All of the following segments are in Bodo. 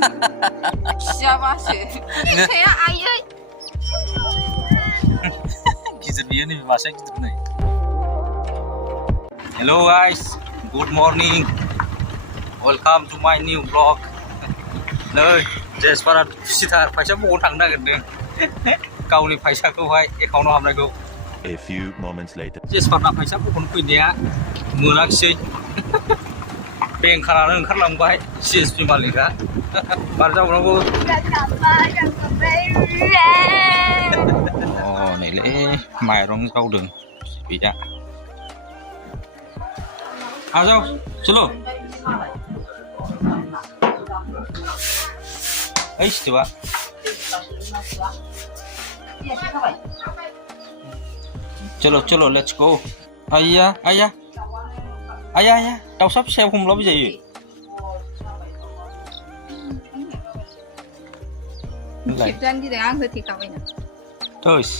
Siapaसो? Saya ayo. Gitar dia nih masa gitar nih. Hello guys, good morning. Welcome to my new vlog. नै जेसपारा सिथार फैसा बबाव थांनो नागिरदों गावनि फैसाखौहाय एकाउन्टाव हाबनायखौ A few moments later. जेसपारना फैसा बख'नो फैनाया मोनाखिसै बेंक खानानै ओंखारलांबाय CSP मालिकआ मार जाबावनांगौ नैलै माइरं जावदों गैया आजाव चलो ओइ सिथोबा चलो चलो लेट्स गो आया आया आया आया दाउसा फिसायाव हमलाबो जायो खेबजानो गिदिं आं होथेखाबायना थोस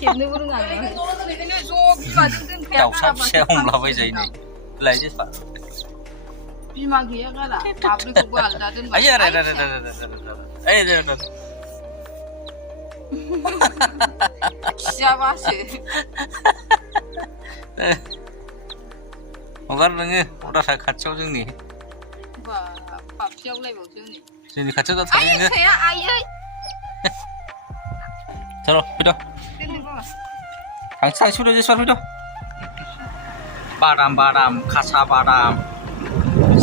खेबनोबो रोङा दाउसा फिसायाव हमलाबाय जायो नै लायजे सा बिमा गैया गारा माब्रैखौबो आलदा दोनबाय आया रे रे रे रे रे रे Siapaसो? हगार नोङो अदासा खाथियाव जोंनि बा पाबजियावलायबावसो नै जोंनि खाथियाव दा थायो नोङो saya ayo. चलो फैद' थांसै फैद' जेसपार फैद' बादाम बादाम खासा बादाम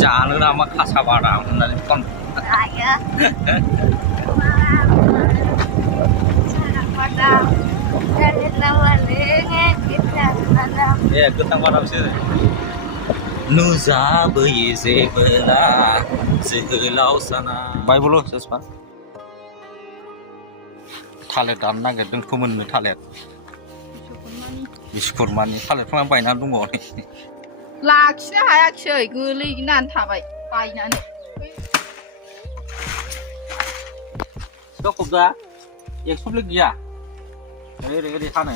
जानो नामा खासा बादाम होननानै फन Ayo. ए गोथां बादामसो नुजाबोयो जेबोला जोहोलाव साना बाइबल जेसपार थालिर दाननो नागिरदों फोमोननो थालिर बिस्कुरमानि थालिरफ्रा बायनानै दंबावो लाखिनो हायाखिसै गोलैनानै थाबाय बायनानै सिखा खबदा 100 ब्लेक गैया ओरै ओरै हानो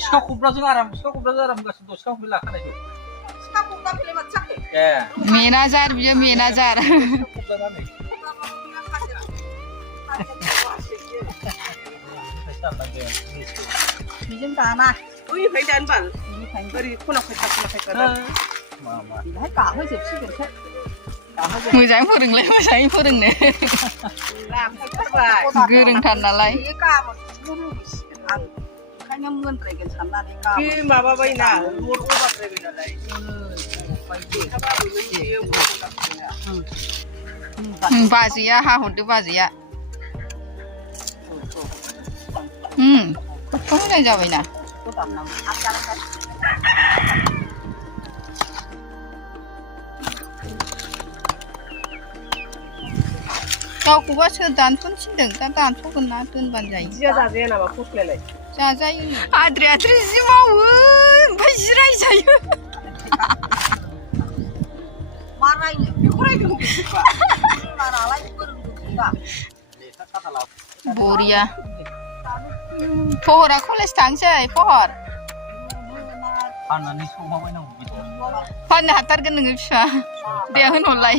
सिखा खबदाजों आराम गासिबो सिखा खबदा लाखानायखौ सिखा खबदा फेले माथाखै ए मेनाजार बियो मेनाजार बेजों दाना बैनिफ्राय दानबाल ओरै खनाखै बेहाय गाहोजोबसिगोनसो मोजाङै फोरोंलाय मोजाङै फोरोंनो गोरोंथार नालाय आं ओंखायनो मोनद्रायगोन साननानै बे माबाबायना लड अभारद्रायबाय नालाय बाजैया हाहरदो बाजैया खथ' मोजां जाबायना गावखौबा सोर दानस'नो थिनदों दा दानस'गोन ना दोनबानो जायो जिया जाजाया नामा फस्लायलाय जाजायो आद्रि आद्रि जि मावो ओमफ्राय जि रायजायो मा रायनो बेखौ रायदों बरिया फहरा कलेज थांसै फहर फाननानै संहाबायनांगौ फाननो हाथारगोन नोङो फिसा दे होनहरलाय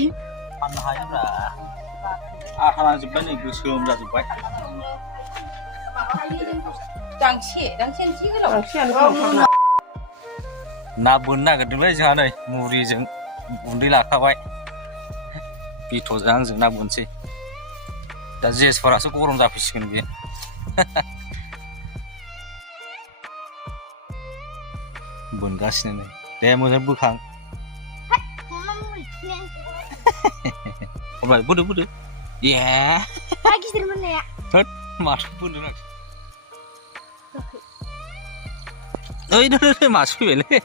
फाननो हायोब्रा आथा नांजोब्बाय नै गोसोम जाजोब्बाय ना बोननो नागिरदोंलै जोंहा नै मुरिजों गुन्दै लाखाबाय बिथ'जों आंजों ना बोनसै दा जेसफोरासो गरम जाफैसिगोन बे बोनगासिनो नै दे मोजां बोखां अब्ला बोदो बोदो ए गिदिर मोननाया होद माथो बोनदों आं ओइ नै मासे फैबायलै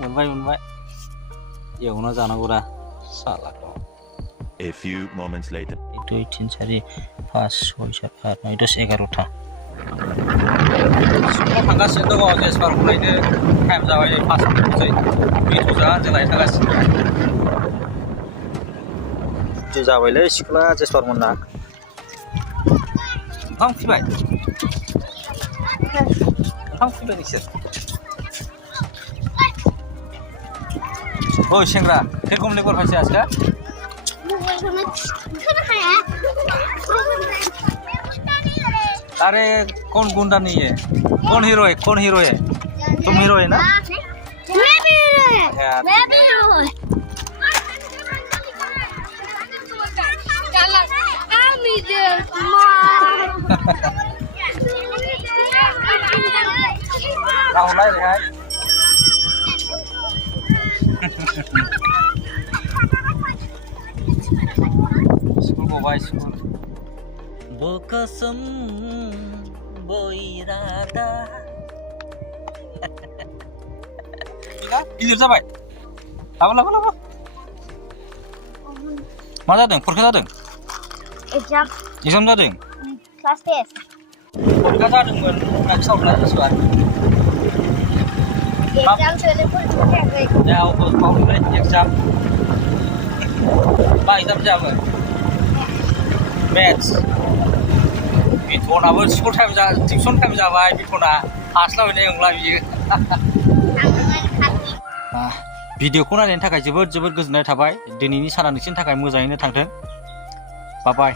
मोनबाय एवना जानांगौरा सालाखौ A few moments later. 2 3 4 5 6 7 8 9 10 11टा स्कुलाव थांगासिनो दङ जेसपार फरायनो टाइम जाबाय 5 मिनिटसै बिथ'जों आंजों लायनो थांगासिनो जे जाबायलै स्कुला जेसपार मोनना ओंखाम फैबाय नोंसोर ओइ सेंग्रा खेलखौ लेबर फायसे आजका अरे कौन गुंडा नहीं है कौन हीरो है तुम हीरो है ना मैं भी हीरो है मैं भी हीरो हूँ Nào đây này School go by school Bokasam boirada Gilir जाबाय लाबो मा जादों फरखा जादों एग्जाम जादों क्लास टेस्ट फरखा जादोंमोन ना सावना सुवा एग्जाम सोले फरायाखै याव बावबाय एग्जाम मा एग्जाम जाबाय मेथ्स बिथनाबो स्कुल टाइम जा टिउसन टाइम जाबाय बिथना हास्लाबैनाय नंला बियो भिडिअखौ नायनायनि थाखाय जोबोद गोजोननाय थाबाय दिनैनि साना नोंसिनि थाखाय मोजाङैनो थांथों बाय बाय